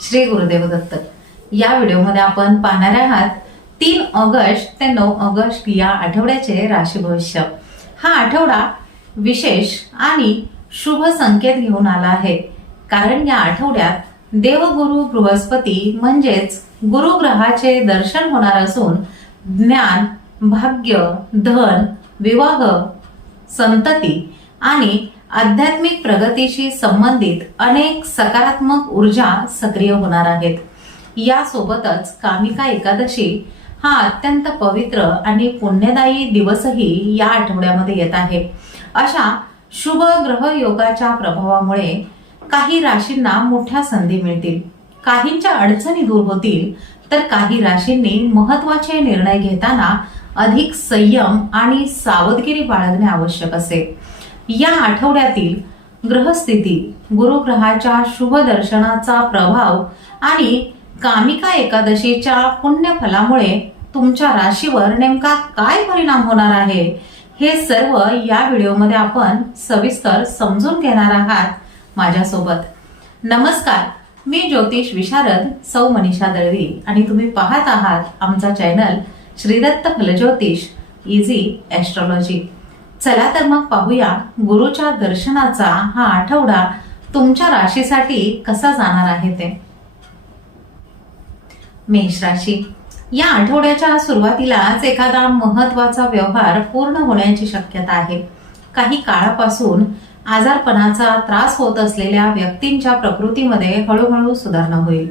श्री गुरुदेव दत्त। या व्हिडिओमध्ये आपण पाहणार आहात 3 ऑगस्ट ते 9 ऑगस्ट या आठवड्याचे राशी भविष्य। हा आठवडा विशेष आणि शुभ संकेत घेऊन आला आहे, कारण या आठवड्यात देवगुरु बृहस्पती म्हणजेच गुरु ग्रहाचे दर्शन होणार असून ज्ञान, भाग्य, धन, विवाह, संतती आणि आध्यात्मिक प्रगतीशी संबंधित अनेक सकारात्मक ऊर्जा सक्रिय होणार आहेत। यासोबतच कामिका एकादशी हा अत्यंत पवित्र आणि पुण्यदायी दिवसही या आठवड्यामध्ये येत आहे। अशा शुभ ग्रह योगाच्या प्रभावामुळे काही राशींना मोठ्या संधी मिळतील, काहींच्या अडचणी दूर होतील, तर काही राशींनी महत्त्वाचे निर्णय घेताना अधिक संयम आणि सावधगिरी बाळगणे आवश्यक असेल। या आठवड्यातील ग्रहस्थिती, गुरुग्रहाच्या शुभ दर्शनाचा प्रभाव आणि कामिका एकादशीच्या पुण्यफलामुळे तुमच्या राशीवर नेमका काय परिणाम होणार आहे, हे सर्व या व्हिडिओमध्ये आपण सविस्तर समजून घेणार आहात माझ्यासोबत। नमस्कार, मी ज्योतिष विशारद सौ मनीषा दळवी आणि तुम्ही पाहत आहात आमचा channel Shri Datta Phaljyotish easy astrology. चला तर मग पाहूया गुरुच्या दर्शनाचा हा आठवडा तुमच्या राशीसाठी कसा जाणार आहे ते। मेष राशी, या आठवड्याच्या सुरुवातीलाच एखादा महत्त्वाचा व्यवहार पूर्ण होण्याची शक्यता आहे। काही काळापासून आजारपणाचा त्रास होत असलेल्या व्यक्तींच्या प्रकृतीमध्ये हळूहळू सुधारणा होईल।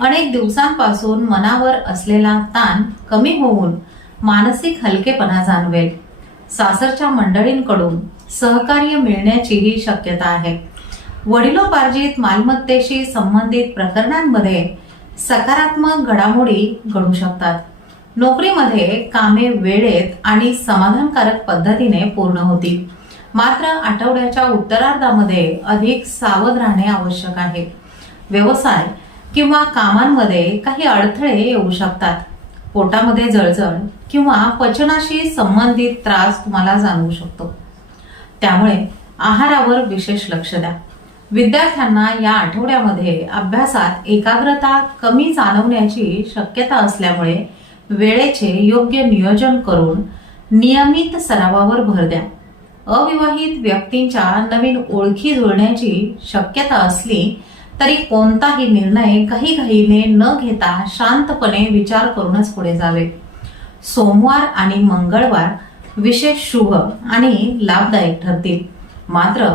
अनेक दिवसांपासून मनावर असलेला ताण कमी होऊन मानसिक हलकेपणा जाणवेल। सासरच्या मंडळींकडून सहकार्य मिळण्याचीही शक्यता आहे। वडिलोपार्जित मालमत्तेशी संबंधित प्रकरणांमध्ये सकारात्मक घडामोडी घडू शकतात। नोकरीमध्ये कामे वेळेत आणि समाधानकारक पद्धतीने पूर्ण होतील, मात्र आठवड्याच्या उत्तरार्धामध्ये अधिक सावध राहणे आवश्यक आहे। व्यवसाय किंवा कामांमध्ये काही अडथळे येऊ शकतात। पोटामध्ये जळजळ किंवा पचनाशी संबंधित त्रास तुम्हाला जाणवू शकतो, त्यामुळे आहारावर विशेष लक्ष द्या। विद्यार्थ्यांना या आठवड्यामध्ये अभ्यासात एकाग्रता कमी जाणवण्याची शक्यता असल्यामुळे वेळेचे योग्य नियोजन करून नियमित सरावावर भर द्या। अविवाहित व्यक्तींच्या नवीन ओळखी जुळण्याची शक्यता असली तरी कोणताही निर्णय घाईघाईने न घेता शांतपणे विचार करूनच पुढे जावे। सोमवार आणि मंगळवार विशेष शुभ आणि लाभदायक ठरतील, मात्र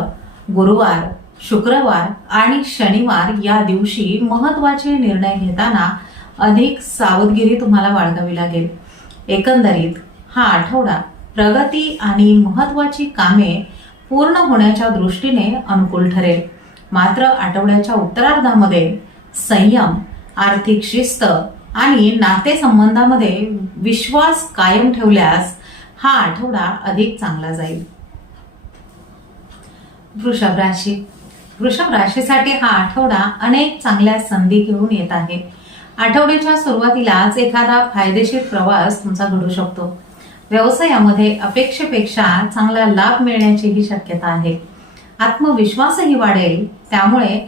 गुरुवार, शुक्रवार आणि शनिवार या दिवशी महत्त्वाचे निर्णय घेताना अधिक सावधगिरी तुम्हाला बाळगावी लागेल। एकंदरीत हा आठवडा प्रगती आणि महत्त्वाची कामे पूर्ण होण्याच्या दृष्टीने अनुकूल ठरेल, मात्र आठवड्याच्या उत्तरार्धामध्ये संयम, आर्थिक शिस्त आणि नातेसंबंधामध्ये विश्वास कायम ठेवल्यास हा आठवडा अधिक चांगला जाईल। वृषभ राशी, वृषभ राशीसाठी हा आठवडा अनेक चांगल्या संधी घेऊन येत आहे। आठवड्याच्या सुरुवातीलाच एखादा फायदेशीर प्रवास तुमचा घडू शकतो। व्यवसायामध्ये अपेक्षेपेक्षा चांगला लाभ मिळण्याचीही शक्यता आहे। आत्मविश्वासही वाढेल, त्यामुळे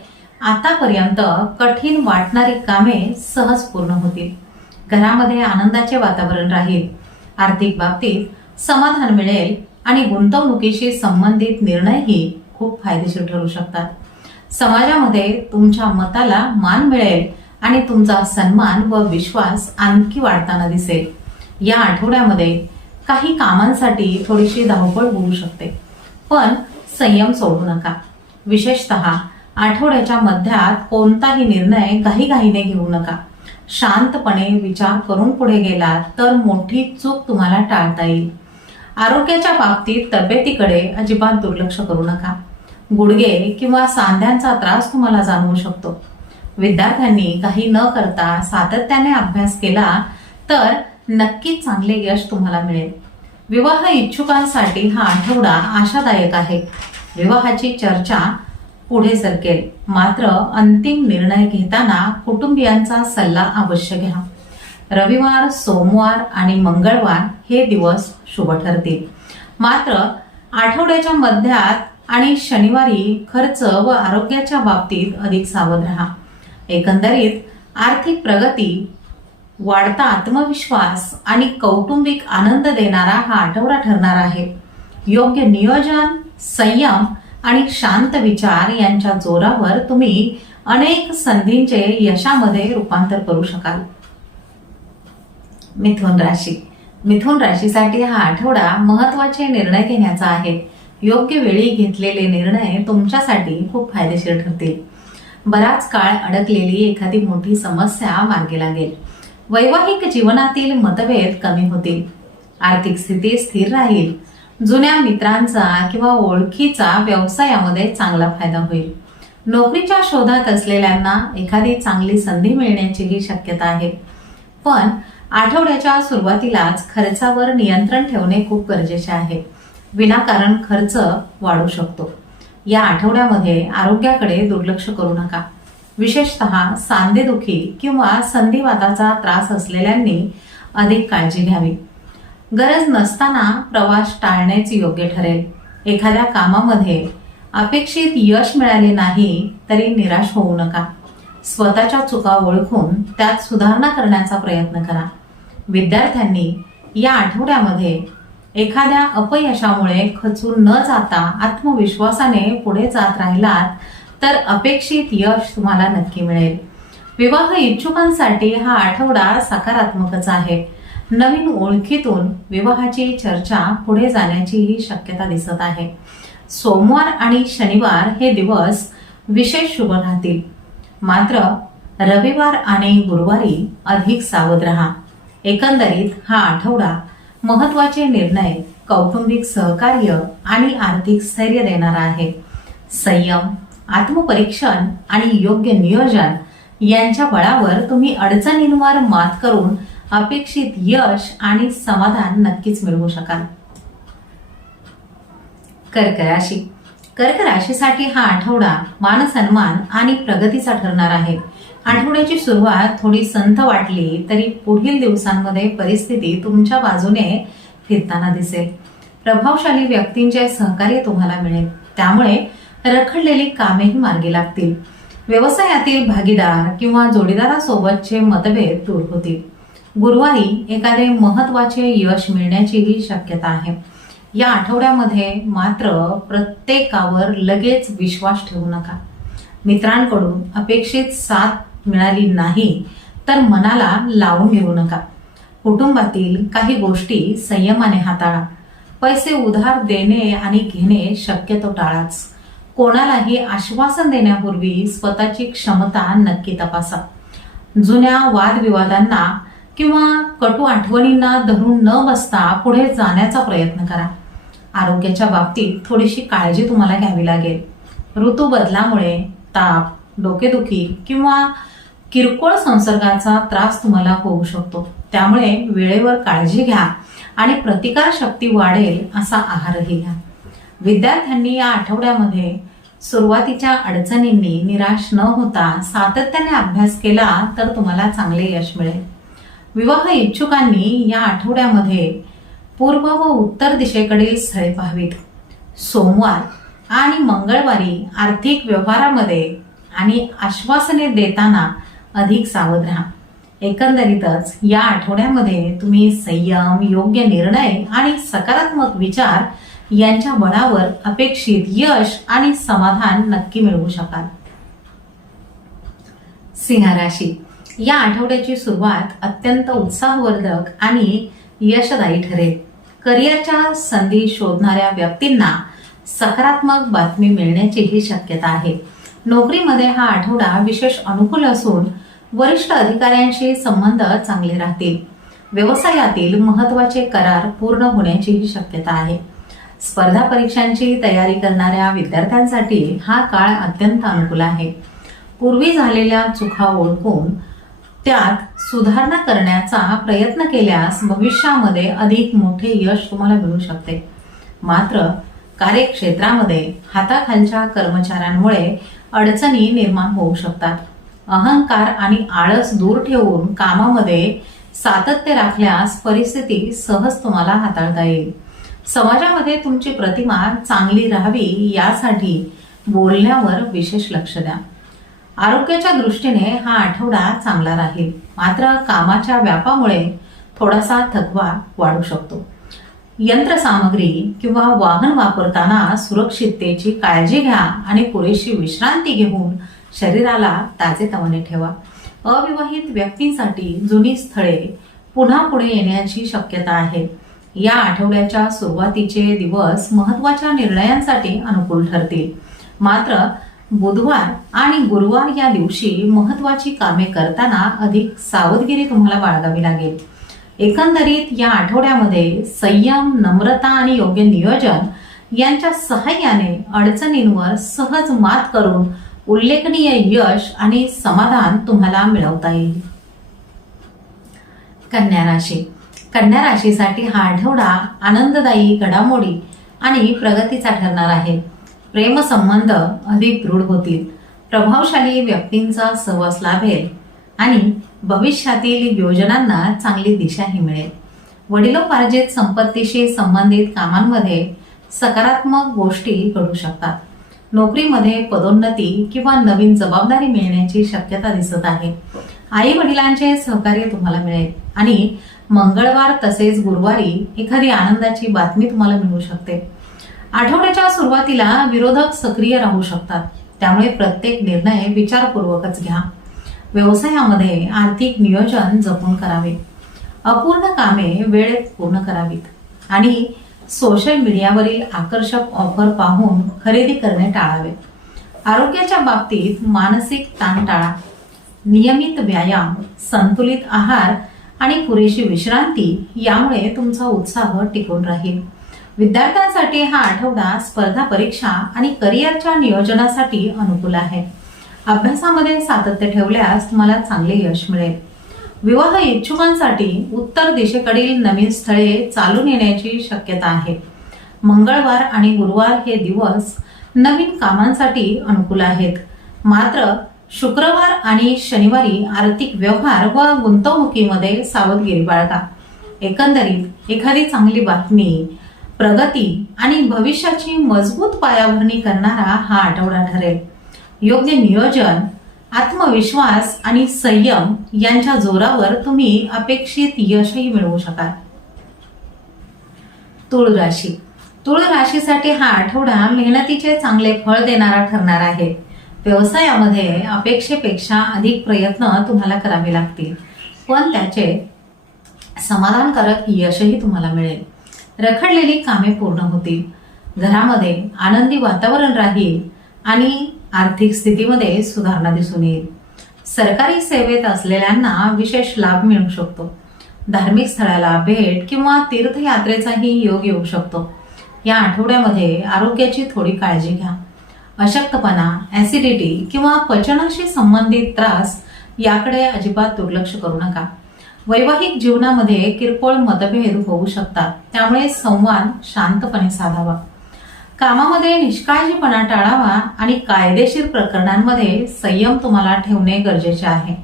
आतापर्यंत कठीण वाटणारी कामे सहज पूर्ण होतील। घरामध्ये आनंदाचे वातावरण राहील। आर्थिक बाबतीत समाधान मिळेल आणि गुंतवणुकीशी संबंधित निर्णयही खूप फायदेशीर ठरू शकतात। समाजामध्ये तुमच्या मताला मान मिळेल आणि तुमचा सन्मान व विश्वास आणखी वाढताना दिसेल। या आठवड्यामध्ये काही कामांसाठी थोडीशी धावपळ होऊ शकते, पण संयम सोडू नका। विशेषतः आठवड्याच्या मध्यात कोणताही निर्णय घाईघाईने घेऊ नका। शांतपणे विचार करून पुढे गेलात तर मोठी चूक तुम्हाला टाळता येईल। आरोग्याच्या बाबतीत तब्येतीकडे अजिबात दुर्लक्ष करू नका। गुडघे किंवा सांध्यांचा त्रास तुम्हाला जाणवू शकतो। विद्यार्थ्यांनी काही न करता सातत्याने अभ्यास केला तर नक्कीच चांगले यश तुम्हाला मिळेल। विवाह इच्छुकांसाठी हा आठवडा आशादायक आहे। विवाहाची चर्चा पुढे सरकेल, मात्र अंतिम निर्णय घेताना कुटुंबियांचा सल्ला अवश्य घ्या। रविवार, सोमवार आणि मंगळवार हे दिवस शुभ ठरतील, मात्र आठवड्याच्या मध्यात आणि शनिवारी खर्च व आरोग्याच्या बाबतीत अधिक सावध राहा। एकंदरीत आर्थिक प्रगती, वाढता आत्मविश्वास आणि कौटुंबिक आनंद देणारा हा आठवडा ठरणार आहे. योग्य नियोजन, संयम आणि शांत विचार यांच्या जोरावर तुम्ही अनेक संधींचे यशामध्ये रूपांतर करू शकाल. मिथुन राशी. मिथुन राशीसाठी हा आठवडा महत्त्वाचे निर्णय घेण्याचा आहे. योग्य वेळी घेतलेले निर्णय तुमच्यासाठी खूप फायदेशीर ठरतील. बराच काळ अडकलेली एखादी मोठी समस्या मार्गी लागेल. वैवाहिक जीवनातील मतभेद कमी होतील. आर्थिक स्थिती स्थिर राहील. जुन्या मित्रांचा किंवा ओळखीचा व्यवसायामध्ये चांगला फायदा होईल. नोकरीच्या शोधात असलेल्यांना एखादी चांगली संधी मिळण्याचीही शक्यता आहे. पण आठवड्याच्या सुरुवातीलाच खर्चावर नियंत्रण ठेवणे खूप गरजेचे आहे. विनाकारण खर्च वाढू शकतो. या आठवड्यामध्ये आरोग्याकडे दुर्लक्ष करू नका. विशेषतः सांधेदुखी किंवा संधिवाताचा त्रास असलेल्यांनी अधिक काळजी घ्यावी. गरज नसताना प्रवास टाळणेच योग्य ठरेल. एखाद्या कामामध्ये अपेक्षित यश मिळाले नाही तरी निराश होऊ नका. स्वतःच्या चुका ओळखून त्यात सुधारणा करण्याचा प्रयत्न करा. विद्यार्थ्यांनी या आठवड्यामध्ये एखाद्या अपयशामुळे खचून न जाता आत्मविश्वासाने पुढे जात राहिलात तर अपेक्षित यश तुम्हाला नक्की मिळेल. विवाह इच्छुकांसाठी हा आठवडा सकारात्मकच आहे. नवीन ओळखीतून विवाहाची चर्चा पुढे जाण्याचीही शक्यता दिसत आहे. सोमवार आणि शनिवार हे दिवस विशेष शुभ राहतील. मात्र रविवार आणि गुरुवारी अधिक सावध राहा. एकंदरीत हा आठवडा महत्त्वाचे निर्णय, कौटुंबिक सहकार्य आणि आर्थिक स्थैर्य देणारा आहे. संयम, आत्मपरीक्षण आणि योग्य नियोजन यांच्या बळावर तुम्ही अडचणींवर मात करून अपेक्षित यश आणि समाधान नक्कीच मिळवू शकाल. कर्क राशी. कर्क राशीसाठी हा आठवडा मानसन्मान आणि प्रगतीचा ठरणार आहे. आठवड्याची सुरुवात थोडी संथ वाटली तरी पुढील दिवसांमध्ये परिस्थिती तुमच्या बाजूने फिरताना दिसेल. प्रभावशाली व्यक्तींचे सहकार्य तुम्हाला मिळेल. त्यामुळे रखडलेली कामेही मार्गी लागतील. व्यवसायातील भागीदार किंवा जोडीदारासोबतचे मतभेद दूर होतील. गुरुवारी एखादे महत्त्वाचे यश मिळण्याचीही शक्यता आहे. या आठवड्यामध्ये मात्र प्रत्येकावर लगेच विश्वास ठेवू नका. मित्रांकडून अपेक्षित साथ मिळाली नाही तर मनाला लावून घेऊ नका. कुटुंबातील काही गोष्टी संयमाने हाताळा. पैसे उधार देणे आणि घेणे शक्यतो टाळाच. कोणालाही आश्वासन देण्यापूर्वी स्वतःची क्षमता नक्की तपासा. जुन्या वादविवादांना किंवा कटू आठवणींना धरून न बसता पुढे जाण्याचा प्रयत्न करा. आरोग्याच्या बाबतीत थोडीशी काळजी तुम्हाला घ्यावी लागेल. ऋतू बदलामुळे ताप, डोकेदुखी किंवा किरकोळ संसर्गाचा त्रास तुम्हाला होऊ शकतो. त्यामुळे वेळेवर काळजी घ्या आणि प्रतिकार शक्ती वाढेल असा आहारही घ्या. विद्यार्थ्यांनी या आठवड्यामध्ये सुरुवातीच्या अडचणींनी निराश न होता सातत्याने अभ्यास केला तर तुम्हाला चांगले यश मिळेल. विवाह इच्छुकांनी या आठवड्यामध्ये पूर्व व उत्तर दिशेकडे स्थळे पाहावीत. सोमवार आणि मंगळवारी आर्थिक व्यवहारामध्ये आणि आश्वासने देताना अधिक सावध राहा. एकंदरीतच या आठवड्यामध्ये तुम्ही संयम, योग्य निर्णय आणि सकारात्मक विचार यांच्या बळावर अपेक्षित यश आणि समाधान नक्की मिळवू शकाल. सिंह राशी. या आठवड्याची सुरुवात अत्यंत उत्साहवर्धक आणि यशदायी ठरेल. करिअरच्या संधी शोधणाऱ्या व्यक्तींना सकारात्मक बातमी मिळण्याचीही शक्यता आहे. नोकरीमध्ये हा आठवडा विशेष अनुकूल असून वरिष्ठ अधिकाऱ्यांशी संबंध चांगले राहतील. व्यवसायातील महत्त्वाचे करार पूर्ण होण्याचीही शक्यता आहे. स्पर्धा परीक्षांची तयारी करणाऱ्या विद्यार्थ्यांसाठी हा काळ अत्यंत अनुकूल आहे. पूर्वी झालेल्या चुका ओळखून त्यात सुधारणा करण्याचा प्रयत्न केल्यास भविष्यामध्ये अधिक मोठे यश तुम्हाला मिळू शकते. मात्र कार्यक्षेत्रामध्ये हाताखालच्या कर्मचाऱ्यांमुळे अडचणी निर्माण होऊ शकतात. अहंकार आणि आळस दूर ठेवून कामामध्ये सातत्य राखल्यास परिस्थिती सहज तुम्हाला हाताळता येईल. समाजामध्ये तुमची प्रतिमा चांगली राहावी यासाठी बोलण्यावर विशेष लक्ष द्या. आरोग्याच्या दृष्टीने हा आठवडा चांगला राहील, मात्र कामाच्या व्यापामुळे थोडासा थकवा वाढू शकतो. यंत्रसामग्री किंवा वाहन वापरताना सुरक्षिततेची काळजी घ्या आणि पुरेशी विश्रांती घेऊन शरीराला ताजेतवाने ठेवा. अविवाहित व्यक्तींसाठी जुनी स्थळे पुन्हा पुढे येण्याची शक्यता आहे. या आठवड्याच्या सुरुवातीचे दिवस महत्त्वाच्या निर्णयांसाठी अनुकूल ठरतील, मात्र बुधवार आणि गुरुवार या दिवशी महत्त्वाची कामे करताना अधिक सावधगिरी तुम्हाला बाळगावी लागेल. एकंदरीत या आठवड्यामध्ये संयम, नम्रता आणि योग्य नियोजन यांच्या सहाय्याने अडचणींवर सहज मात करून उल्लेखनीय यश आणि समाधान तुम्हाला मिळवता येईल. कन्या राशी. कन्या राशीसाठी हा आठवडा आनंददायी घडामोडी आणि प्रगतीचा ठरणार आहे. प्रेमसंबंध अधिक दृढ होतील, प्रभावशाली व्यक्तींचा सहवास लाभेल आणि भविष्यातील योजनांना चांगली दिशाही मिळेल. वडिलोपार्जित संपत्तीशी संबंधित कामांमध्ये सकारात्मक गोष्टी घडू शकतात. नोकरीमध्ये पदोन्नती किंवा नवीन जबाबदारी मिळण्याची शक्यता दिसत आहे. आई वडिलांचे सहकार्य तुम्हाला मिळेल आणि मंगळवार तसेच गुरुवारी एखादी आनंदाची बातमी तुम्हाला मिळू शकते. आठवड्याच्या सुरुवातीला विरोधक सक्रिय राहू शकतात, त्यामुळे प्रत्येक निर्णय विचारपूर्वकच घ्या. व्यवसायामध्ये आर्थिक नियोजन जपून करावे. अपूर्ण कामे वेळेत पूर्ण करावीत आणि सोशल मीडियावरील आकर्षक ऑफर पाहून खरेदी करणे टाळावे. आरोग्याच्या बाबतीत मानसिक ताण टाळा. नियमित व्यायाम, संतुलित आहार आणि पुरेशी विश्रांती यामुळे तुमचा उत्साह टिकून राहील. विद्यार्थ्यांसाठी हा आठवडा स्पर्धा परीक्षा आणि करिअरच्या नियोजनासाठी अनुकूल आहे. अभ्यासामध्ये सातत्य ठेवल्यास तुम्हाला चांगले यश मिळेल. विवाह इच्छुकांसाठी उत्तर दिशेकडील नवीन स्थळे चालून येण्याची शक्यता आहे. मंगळवार आणि गुरुवार हे दिवस नवीन कामांसाठी अनुकूल आहेत, मात्र शुक्रवार आणि शनिवारी आर्थिक व्यवहार व गुंतवणुकीमध्ये सावधगिरी बाळगा. एकंदरीत एखादी चांगली बातमी, प्रगती आणि भविष्याची मजबूत पायाभरणी करणारा हा आठवडा ठरेल. योग्य नियोजन, आत्मविश्वास आणि संयम यांच्या जोरावर तुम्ही अपेक्षित यशही मिळवू शकाल. तुळ राशी. तुळ राशीसाठी हा आठवडा मेहनतीचे चांगले फळ देणारा ठरणार आहे. व्यवसायामध्ये अपेक्षेपेक्षा अधिक प्रयत्न तुम्हाला करावे लागतील, पण त्याचे समाधानकारक यशही तुम्हाला मिळेल. रखडलेली कामे पूर्ण होतील. घरामध्ये आनंदी वातावरण राहील आणि आर्थिक स्थितीमध्ये सुधारणा दिसून येईल. सरकारी सेवेत असलेल्यांना विशेष लाभ मिळू शकतो. धार्मिक स्थळाला भेट किंवा तीर्थयात्रेचाही योग येऊ शकतो. या आठवड्यामध्ये आरोग्याची थोडी काळजी घ्या. अशक्तपणा, ऍसिडिटी किंवा पचनाशी संबंधित त्रास याकडे अजिबात दुर्लक्ष करू नका. वैवाहिक जीवनामध्ये किरकोळ मतभेद होऊ शकतात, त्यामुळे संवाद शांतपणे साधावा. कामामध्ये निष्काळजीपणा टाळावा आणि कायदेशीर प्रकरणांमध्ये संयम तुम्हाला ठेवणे गरजेचे आहे.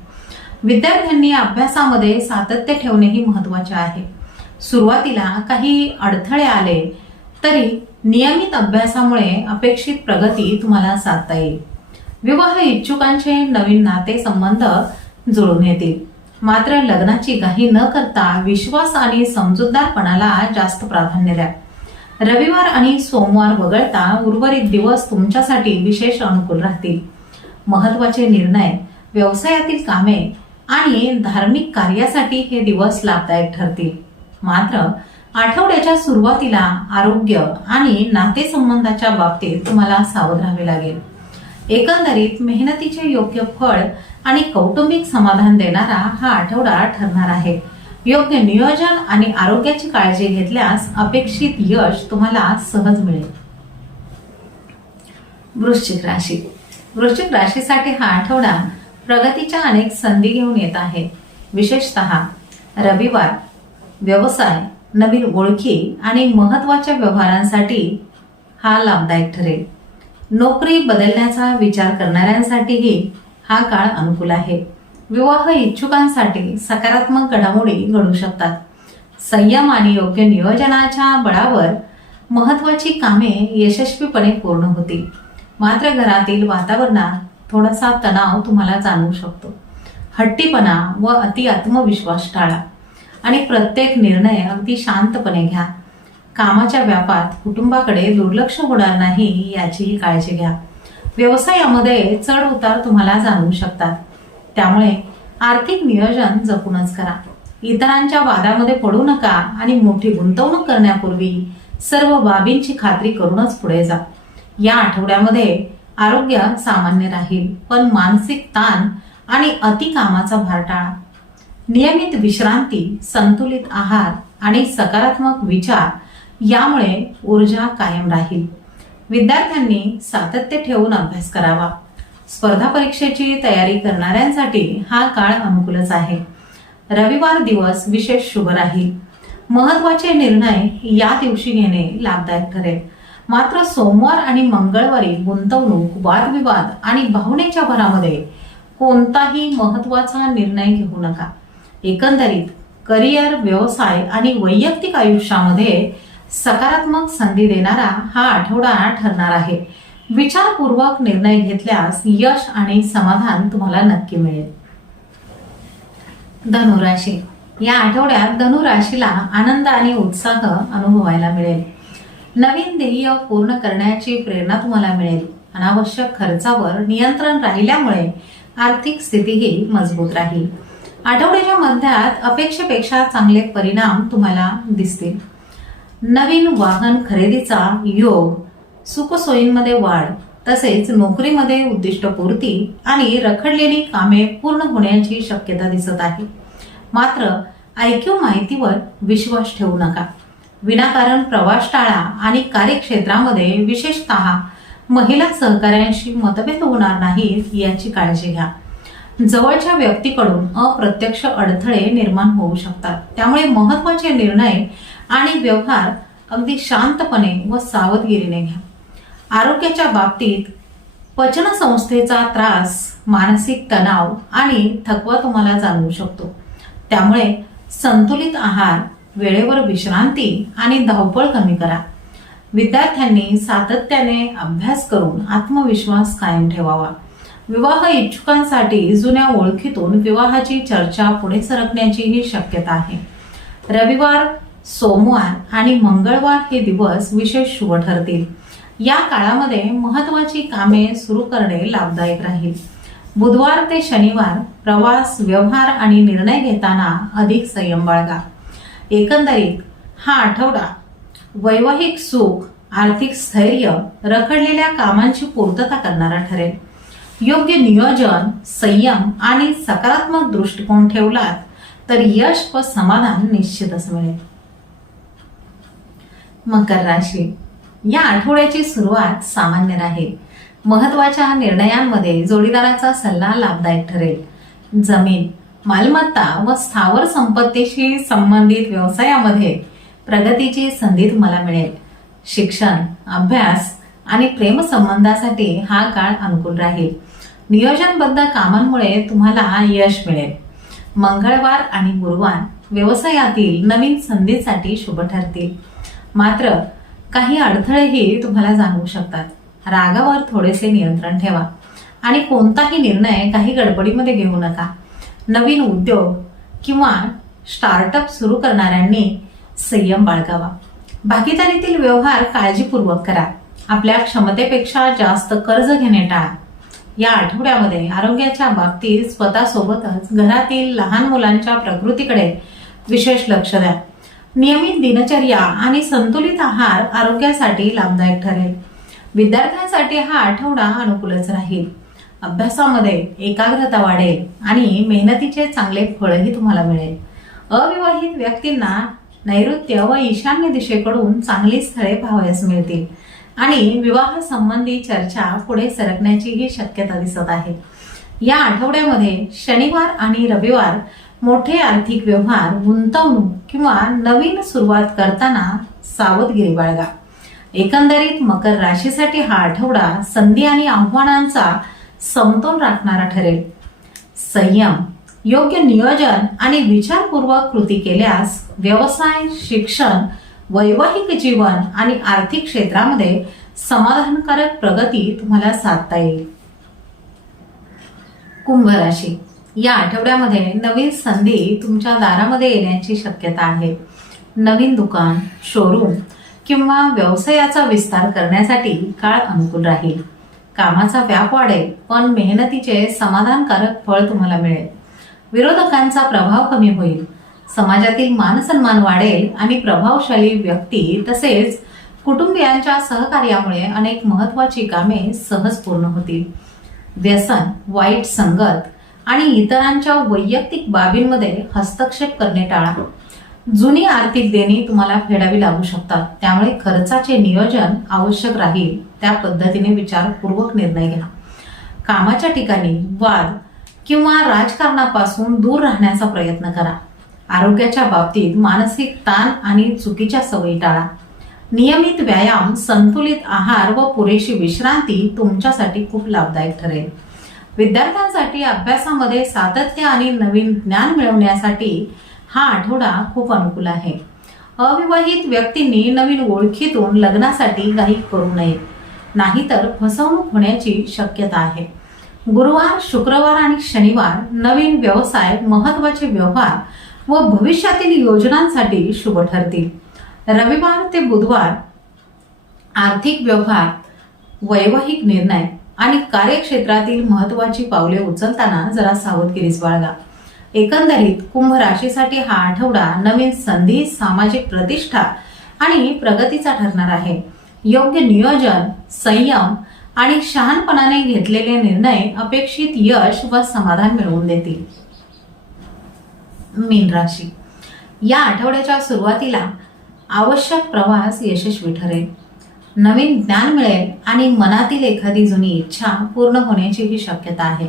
विद्यार्थ्यांनी अभ्यासामध्ये सातत्य ठेवणेही महत्त्वाचे आहे. सुरुवातीला काही अडथळे आले तरी नियमित अभ्यासामुळे अपेक्षित प्रगती तुम्हाला साधता येईल. विवाह इच्छुकांचे नवीन नाते संबंध जुळून येतील, मात्र लग्नाची घाई न करता विश्वास आणि समजूतदारपणाला जास्त प्राधान्य द्या. रविवार आणि सोमवार वगळता उर्वरित दिवस तुमच्यासाठी विशेष अनुकूल राहतील. महत्त्वाचे निर्णय, व्यवसायातील कामे आणि धार्मिक कार्यासाठी हे दिवस लाभदायक ठरतील, मात्र आठवड्याच्या सुरुवातीला आरोग्य आणि नातेसंबंधाच्या बाबतीत तुम्हाला सावध राहावे लागेल. एकंदरीत मेहनतीचे योग्य फळ आणि कौटुंबिक समाधान देणारा हा आठवडा ठरणार आहे. योग्य नियोजन आणि आरोग्याची काळजी घेतल्यास अपेक्षित यश तुम्हाला सहज मिळेल. वृश्चिक राशी. वृश्चिक राशीसाठी हा आठवडा प्रगतीच्या अनेक संधी घेऊन येत आहे. विशेषतः रविवार व्यवसाय, नवीन ओळखी आणि महत्त्वाच्या व्यवहारांसाठी हा लाभदायक ठरेल. नोकरी बदलण्याचा विचार करणाऱ्यांसाठीही हा काळ अनुकूल आहे. विवाह इच्छुकांसाठी सकारात्मक घडामोडी घडू शकतात. संयम आणि योग्य नियोजनाच्या बळावर महत्त्वाची कामे यशस्वीपणे पूर्ण होतील, मात्र घरातील वातावरणात थोडासा तणाव तुम्हाला जाणवू शकतो. हट्टीपणा व अति आत्मविश्वास टाळा आणि प्रत्येक निर्णय अगदी शांतपणे घ्या. कामाच्या व्यापात कुटुंबाकडे दुर्लक्ष होणार नाही याचीही काळजी घ्या. व्यवसायामध्ये चढ उतार तुम्हाला जाणवू शकतात, त्यामुळे आर्थिक नियोजन जपूनच करा. इतरांच्या वादामध्ये पडू नका आणि मोठी गुंतवणूक करण्यापूर्वी सर्व बाबींची खात्री करूनच पुढे जा. या आठवड्यामध्ये आरोग्य सामान्य राहील, पण मानसिक ताण आणि अति कामाचा भार टाळा. नियमित विश्रांती, संतुलित आहार आणि सकारात्मक विचार यामुळे ऊर्जा कायम राहील. विद्यार्थ्यांनी सातत्य ठेवून अभ्यास करावा. स्पर्धा परीक्षेची तयारी करणाऱ्यांसाठी हा काळ अनुकूलच आहे. रविवार दिवस विशेष शुभ राहील. महत्वाचे निर्णय या दिवशी घेणे लाभदायक ठरेल. मात्र सोमवार आणि मंगळवारी गुंतवणूक, वादविवाद आणि भावनेच्या भरामध्ये कोणताही महत्वाचा निर्णय घेऊ नका. एकंदरीत करिअर, व्यवसाय आणि वैयक्तिक आयुष्यामध्ये सकारात्मक संधी देणारा हा आठवडा ठरणार आहे. विचारपूर्वक निर्णय घेतल्यास यश आणि समाधान तुम्हाला नक्की मिळेल. धनुराशी. या आठवड्यात धनुराशीला आनंद आणि उत्साह अनुभवायला मिळेल. नवीन ध्येय पूर्ण करण्याची प्रेरणा तुम्हाला मिळेल. अनावश्यक खर्चावर नियंत्रण राहिल्यामुळे आर्थिक स्थितीही मजबूत राहील. आठवड्याच्या मध्यात अपेक्षेपेक्षा चांगले परिणाम तुम्हाला दिसतील. नवीन वाहन खरेदीचा योग, सुखसोयींमध्ये वाढ, तसेच नोकरीमध्ये उद्दिष्टपूर्ती आणि रखडलेली कामे पूर्ण होण्याची शक्यता दिसत आहे. मात्र ऐकीव माहितीवर विश्वास ठेवू नका. विनाकारण प्रवास टाळा आणि कार्यक्षेत्रामध्ये विशेषतः महिला सहकाऱ्यांशी मतभेद होणार नाहीत याची काळजी घ्या. जवळच्या व्यक्तीकडून अप्रत्यक्ष अडथळे निर्माण होऊ शकतात, त्यामुळे महत्त्वाचे निर्णय आणि व्यवहार अगदी शांतपणे व सावधगिरीने घ्या. आरोग्याच्या बाबतीत पचनसंस्थेचा त्रास, मानसिक तणाव आणि थकवा तुम्हाला जाणवू शकतो, त्यामुळे संतुलित आहार, वेळेवर विश्रांती आणि धावपळ कमी करा. विद्यार्थ्यांनी सातत्याने अभ्यास करून आत्मविश्वास कायम ठेवावा. विवाह इच्छुकांसाठी जुन्या ओळखीतून विवाहाची चर्चा पुढे सरकण्याचीही शक्यता आहे. रविवार, सोमवार आणि मंगळवार हे दिवस विशेष शुभ ठरतील. या काळामध्ये महत्वाची कामे सुरू करणे लाभदायक राहील. बुधवार ते शनिवार प्रवास, व्यवहार आणि निर्णय घेताना अधिक संयम बाळगा. एकंदरीत हा आठवडा वैवाहिक सुख, आर्थिक स्थैर्य, रखडलेल्या कामांची पूर्तता करणारा ठरेल. योग्य नियोजन, संयम आणि सकारात्मक दृष्टिकोन ठेवलात तर यश व समाधान निश्चितच मिळेल. मकर राशी. या आठवड्याची सुरुवात सामान्य राहील. महत्वाच्या निर्णयांमध्ये जोडीदाराचा सल्ला लाभदायक ठरेल. जमीन, मालमत्ता व स्थावर संपत्तीशी संबंधित व्यवसायामध्ये प्रगतीची संधी तुम्हाला मिळेल. शिक्षण, अभ्यास आणि प्रेमसंबंधासाठी हा काळ अनुकूल राहील. नियोजनबद्ध कामांमुळे तुम्हाला यश मिळेल. मंगळवार आणि गुरुवार व्यवसायातील नवीन संधीसाठी शुभ ठरतील. मात्र काही अडथळेही तुम्हाला जाणवू शकतात. रागावर थोडेसे नियंत्रण ठेवा आणि कोणताही निर्णय काही गडबडीमध्ये घेऊ नका. नवीन उद्योग किंवा स्टार्टअप सुरू करणाऱ्यांनी संयम बाळगावा. भागीदारीतील व्यवहार काळजीपूर्वक करा. आपल्या क्षमतेपेक्षा जास्त कर्ज घेणे टाळा. या आठवड्यामध्ये आरोग्याच्या बाबतीत स्वतःसोबतच घरातील लहान मुलांच्या प्रकृतीकडे विशेष लक्ष द्या. नियमित दिनचर्या आणि संतुलित आहार आरोग्यासाठी लाभदायक ठरेल. विद्यार्थ्यांसाठी हा आठवडा अनुकूलच राहील. अभ्यासामध्ये एकाग्रता वाढेल आणि मेहनतीचे चांगले फळही तुम्हाला मिळेल. अविवाहित व्यक्तींना नैऋत्य व ईशान्य दिशेकडून चांगली स्थळे पाहावयास मिळतील आणि विवाह संबंधी चर्चा पुढे सरकण्याचीही शक्यता दिसत आहे. या आठवड्यामध्ये शनिवार आणि रविवार मोठे आर्थिक व्यवहार, गुंतवणूक किंवा नवीन सुरुवात करताना सावधगिरी बाळगा. एकंदरीत मकर राशीसाठी हा आठवडा संधी आणि आव्हानांचा समतोल राखणारा ठरेल. संयम, योग्य नियोजन आणि विचारपूर्वक कृती केल्यास व्यवसाय, शिक्षण, वैवाहिक जीवन आणि आर्थिक क्षेत्रामध्ये समाधानकारक प्रगती तुम्हाला साधता येईल. कुंभ राशी, या आठवड्यामध्ये नवीन संधी तुमच्या दारामध्ये येण्याची शक्यता आहे. नवीन दुकान, शोरूम किंवा व्यवसायाचा विस्तार करण्यासाठी काळ अनुकूल राहील. कामाचा व्याप वाढेल, पण मेहनतीचे समाधानकारक फळ तुम्हाला मिळेल. विरोधकांचा प्रभाव कमी होईल. समाजातील मानसन्मान वाढेल आणि प्रभावशाली व्यक्ती तसेच कुटुंबियांच्या सहकार्यामुळे अनेक महत्त्वाची कामे सहज पूर्ण होतील. व्यसन, वाईट संगत आणि इतरांच्या वैयक्तिक बाबींमध्ये हस्तक्षेप करणे टाळा. जुनी आर्थिक देणी तुम्हाला फेडावी लागू शकतात, त्यामुळे खर्चाचे नियोजन आवश्यक राहील. त्या पद्धतीने विचारपूर्वक निर्णय घ्या. कामाच्या ठिकाणी वाद किंवा राजकारणापासून दूर राहण्याचा प्रयत्न करा. आरोग्याच्या बाबतीत मानसिक ताण आणि चुकीच्या सवयी टाळा. नियमित व्यायाम, संतुलित आहार व पुरेशी विश्रांती तुमच्यासाठी खूप लाभदायक ठरेल. विद्यार्थ्यांसाठी अभ्यासामध्ये सातत्य आणि नवीन ज्ञान मिळवण्यासाठी हा आठवडा खूप अनुकूल आहे. अविवाहित व्यक्तींनी नवीन ओळखीतून लग्नासाठी घाई करू नये, नाहीतर फसवणूक होण्याची शक्यता आहे. गुरुवार, शुक्रवार आणि शनिवार नवीन व्यवसाय, महत्त्वाचे व्यवहार व भविष्यातील योजनांसाठी शुभ ठरतील. रविवार ते बुधवार आर्थिक व्यवहार, वैवाहिक निर्णय आणि कार्यक्षेत्रातील महत्त्वाची पावले उचलताना जरा सावधगिरीच बाळगा. एकंदरीत कुंभ राशीसाठी हा आठवडा नवीन संधी, सामाजिक प्रतिष्ठा आणि प्रगतीचा ठरणार आहे. योग्य नियोजन, संयम आणि शहाणपणाने घेतलेले निर्णय अपेक्षित यश व समाधान मिळवून देतील. मीन राशी, या आठवड्याच्या सुरुवातीला आवश्यक प्रवास यशस्वी ठरेल. नवीन ज्ञान मिळेल आणि मनातील एखादी जुनी इच्छा पूर्ण होण्याची ही शक्यता आहे.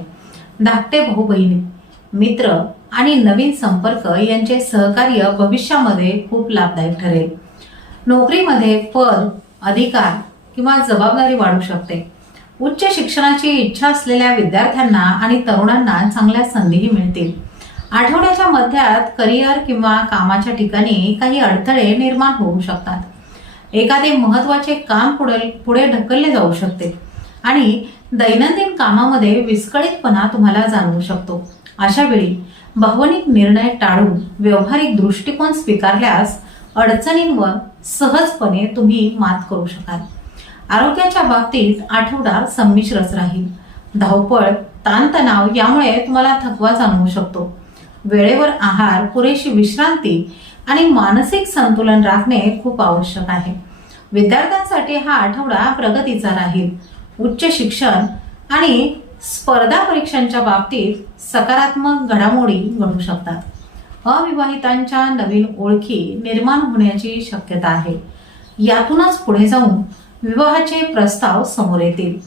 धाकटे भाऊ बहिणी, मित्र आणि नवीन संपर्क यांचे सहकार्य भविष्यामध्ये खूप लाभदायक ठरेल. नोकरीमध्ये पद, अधिकार किंवा जबाबदारी वाढू शकते. उच्च शिक्षणाची इच्छा असलेल्या विद्यार्थ्यांना आणि तरुणांना चांगल्या संधीही मिळतील. आठवड्याच्या मध्यात करिअर किंवा कामाच्या ठिकाणी काही अडथळे निर्माण होऊ शकतात. एखादे महत्त्वाचे काम पुढे ढकलले जाऊ शकते आणि दैनंदिन कामामध्ये विस्कळीतपणा तुम्हाला जाणवू शकतो. अशा वेळी भावनिक निर्णय टाळून व्यावहारिक दृष्टिकोन स्वीकारल्यास अडचणींवर सहजपणे तुम्ही मात करू शकाल. आरोग्याच्या बाबतीत आठवडा संमिश्रच राहील. धावपळ, ताणतणाव यामुळे तुम्हाला थकवा जाणवू शकतो. वेळेवर आहार, पुरेशी विश्रांती आणि मानसिक संतुलन राखणे खूप आवश्यक आहे. विद्यार्थ्यांसाठी हा आठवडा प्रगतीचा राहील. उच्च शिक्षण आणि स्पर्धा परीक्षांच्या बाबतीत सकारात्मक घडामोडी घडू शकतात. अविवाहितांच्या नवीन ओळखी निर्माण होण्याची शक्यता आहे. यातूनच पुढे जाऊन विवाहाचे प्रस्ताव समोर येतील.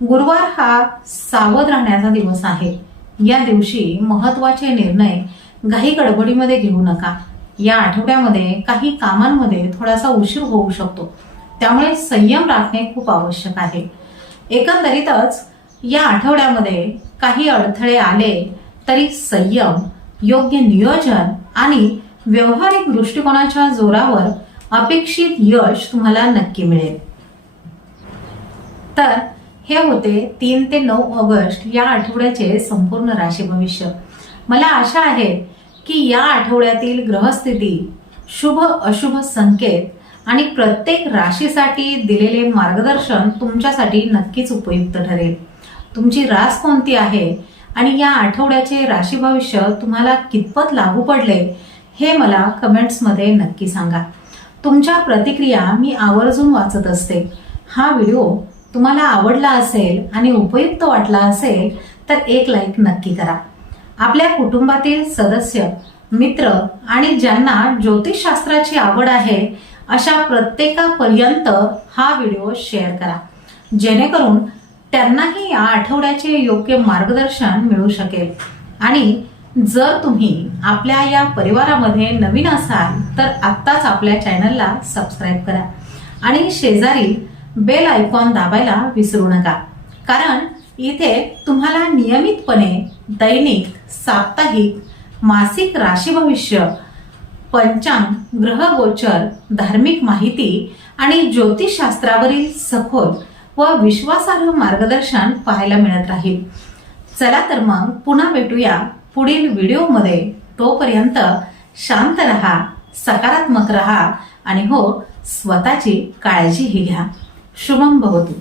गुरुवार हा सावध राहण्याचा दिवस आहे. या दिवशी महत्त्वाचे निर्णय घाई गडबडीमध्ये घेऊ नका. या आठवड्यामध्ये काही कामांमध्ये थोडासा उशीर होऊ शकतो, त्यामुळे संयम राखणे खूप आवश्यक आहे. एकंदरीतच या आठवड्यामध्ये काही अडथळे आले तरी संयम, योग्य नियोजन आणि व्यावहारिक दृष्टिकोनाच्या जोरावर अपेक्षित यश तुम्हाला नक्की मिळेल. तर हे होते 3 ते 9 ऑगस्ट या आठवड्याचे संपूर्ण राशी भविष्य. मला आशा आहे की या आठवड्यातील ग्रहस्थिती, शुभ अशुभ संकेत आणि प्रत्येक राशीसाठी दिलेले मार्गदर्शन तुमच्यासाठी नक्कीच उपयुक्त ठरेल. तुमची रास कोणती आहे आणि या आठवड्याचे राशी भविष्य तुम्हाला कितपत लागू पडले हे मला कमेंट्समध्ये नक्की सांगा. तुमच्या प्रतिक्रिया मी आवर्जून वाचत असते. हा व्हिडिओ तुम्हाला आवडला असेल आणि उपयुक्त वाटला असेल तर एक लाईक नक्की करा. आपल्या कुटुंबातील सदस्य, मित्र आणि ज्यांना ज्योतिषशास्त्राची आवड आहे अशा प्रत्येकापर्यंत हा व्हिडिओ शेअर करा, जेणेकरून त्यांनाही या आठवड्याचे योग्य मार्गदर्शन मिळू शकेल. आणि जर तुम्ही आपल्या या परिवारामध्ये नवीन असाल तर आत्ताच आपल्या चॅनलला सबस्क्राईब करा आणि शेजारी बेल आयकॉन दाबायला विसरू नका, कारण इथे तुम्हाला नियमितपणे दैनिक, साप्ताहिक, मासिक राशी भविष्य, पंचांग, ग्रहगोचर, धार्मिक माहिती आणि ज्योतिषशास्त्रावरील सखोल व विश्वासार्ह मार्गदर्शन पाहायला मिळत राहील. चला तर मग पुन्हा भेटूया पुढील व्हिडिओमध्ये. तोपर्यंत शांत रहा, सकारात्मक रहा आणि हो, स्वतःची काळजीही घ्या. शुभम भवतु.